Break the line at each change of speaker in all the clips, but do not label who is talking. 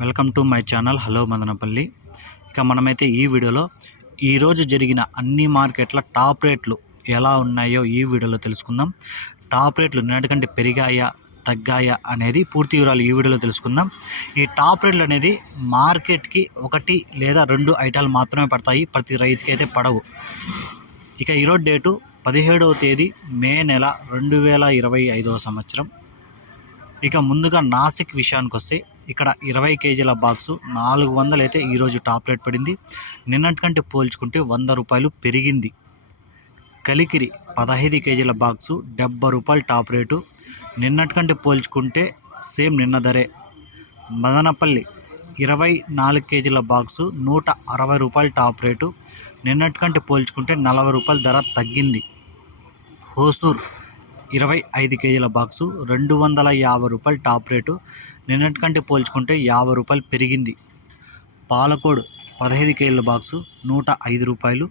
Welcome to my channel. Hello Madanapalle. ఇక మనమైతే ఈ వీడియోలో ఈరోజు జరిగిన అన్ని మార్కెట్ల టాప్ రేట్లు ఎలా ఉన్నాయో ఈ వీడియోలో తెలుసుకుందాం. టాప్ రేట్లు నిన్నటికంటే పెరిగాయా తగ్గాయా అనేది పూర్తి వివరాలు ఈ వీడియోలో తెలుసుకుందాం. ఈ టాప్ రేట్లు అనేది మార్కెట్కి ఒకటి లేదా రెండు ఐటాలు మాత్రమే పడతాయి ప్రతి రైతుకి అయితే పడవు. ఇక ఈరోజు డేటు పదిహేడవ తేదీ మే నెల రెండు వేల ఇరవై ఐదవ సంవత్సరం. ఇక ముందుగా నాసిక్ విషయానికి వస్తే ఇక్కడ ఇరవై కేజీల బాక్సు నాలుగు వందలు అయితే ఈరోజు టాప్ రేట్ పడింది. నిన్నటికంటే పోల్చుకుంటే వంద రూపాయలు పెరిగింది. కలికిరి పదహైదు కేజీల బాక్సు డెబ్బై రూపాయలు టాప్ రేటు. నిన్నటికంటే పోల్చుకుంటే సేమ్ నిన్న ధరే. మదనపల్లి ఇరవై నాలుగు కేజీల బాక్సు నూట అరవై రూపాయలు టాప్ రేటు. నిన్నటికంటే పోల్చుకుంటే నలభై రూపాయల ధర తగ్గింది. హోసూర్ ఇరవై ఐదు కేజీల బాక్సు రెండు వందల యాభై రూపాయలు టాప్ రేటు. నిన్నటికంటే పోల్చుకుంటే యాభై రూపాయలు పెరిగింది. పాలకోడు పదహైదు కేజీల బాక్సు నూట ఐదు రూపాయలు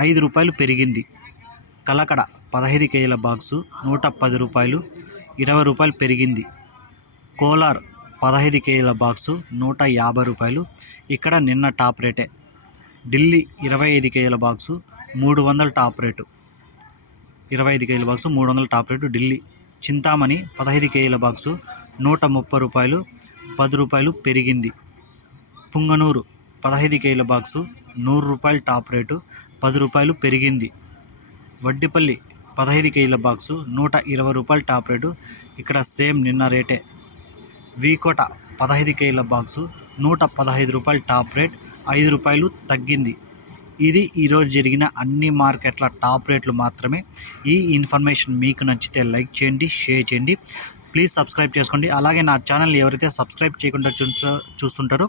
ఐదు రూపాయలు పెరిగింది. కలకడ పదహైదు కేజీల బాక్సు నూట పది రూపాయలు ఇరవై రూపాయలు పెరిగింది. కోలార్ పదహైదు కేజీల బాక్సు నూట యాభై రూపాయలు ఇక్కడ నిన్న టాప్ రేటే. ఢిల్లీ ఇరవై ఐదు కేజీల బాక్సు మూడు వందల టాప్ రేటు. ఇరవై ఐదు కేజీల బాక్సు మూడు వందల టాప్ రేటు ఢిల్లీ. చింతామణి పదహైదు కేజీల బాక్సు నూట ముప్పై రూపాయలు పది రూపాయలు పెరిగింది. పుంగనూరు పదహైదు కేజీల బాక్సు నూరు రూపాయలు టాప్ రేటు పది రూపాయలు పెరిగింది. వడ్డిపల్లి పదహైదు కేజీల బాక్సు నూట ఇరవై రూపాయలు టాప్ రేటు ఇక్కడ సేమ్ నిన్న రేటే. వీకోట పదహైదు కేజీల బాక్సు నూట పదహైదు రూపాయలు టాప్ రేట్ ఐదు రూపాయలు తగ్గింది. ఇది ఈరోజు జరిగిన అన్ని మార్కెట్ల టాప్ రేట్లు మాత్రమే. ఈ ఇన్ఫర్మేషన్ మీకు నచ్చితే లైక్ చేయండి షేర్ చేయండి. ప్లీజ్ సబ్స్క్రైబ్ చేసుకోండి. అలాగే నా ఛానల్ ఎవరైతే సబ్స్క్రైబ్ చేయకుండా చూ చూస్తుంటారో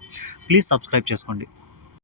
ప్లీజ్ సబ్స్క్రైబ్ చేసుకోండి.